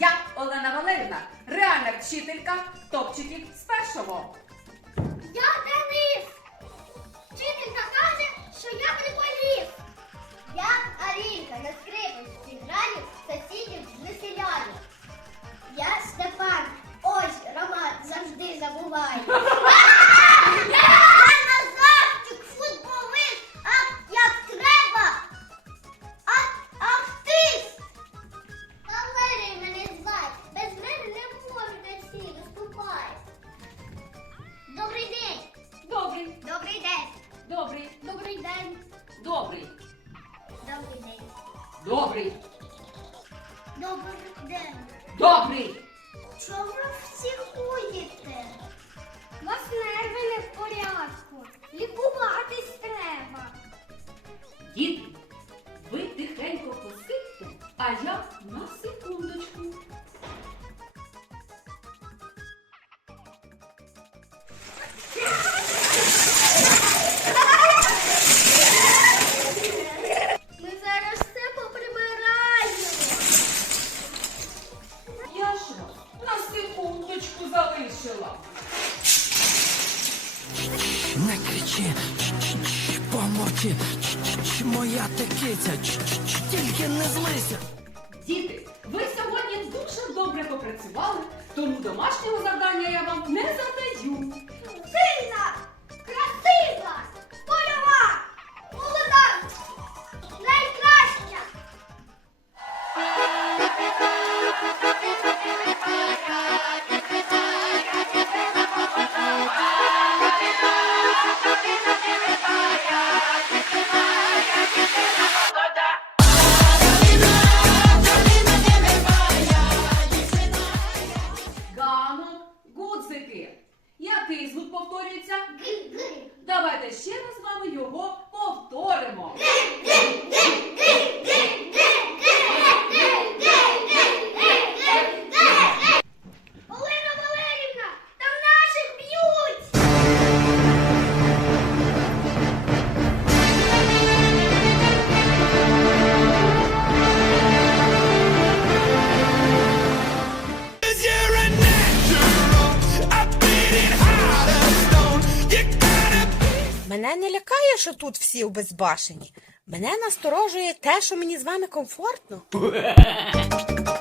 Я Олена Валерівна, реальна вчителька топчиків з першого. День. добрий, Добрий день. добрий, Добрий день. добрий. Чого ви психуєте? У вас нерви не в порядку. Лікуватись треба. Дід, ви тихенько посидьте, а я Не помовчи, моя текиця, тільки не злися. Діти, ви сьогодні дуже добре попрацювали, тому домашнього завдання я вам не задаю. Сильна, красива, польова, молода, найкраща. Який звук повторюється? Давайте ще раз з вами його повторимо. Мене не лякає, що тут всі обезбашені. Мене насторожує те, що мені з вами комфортно.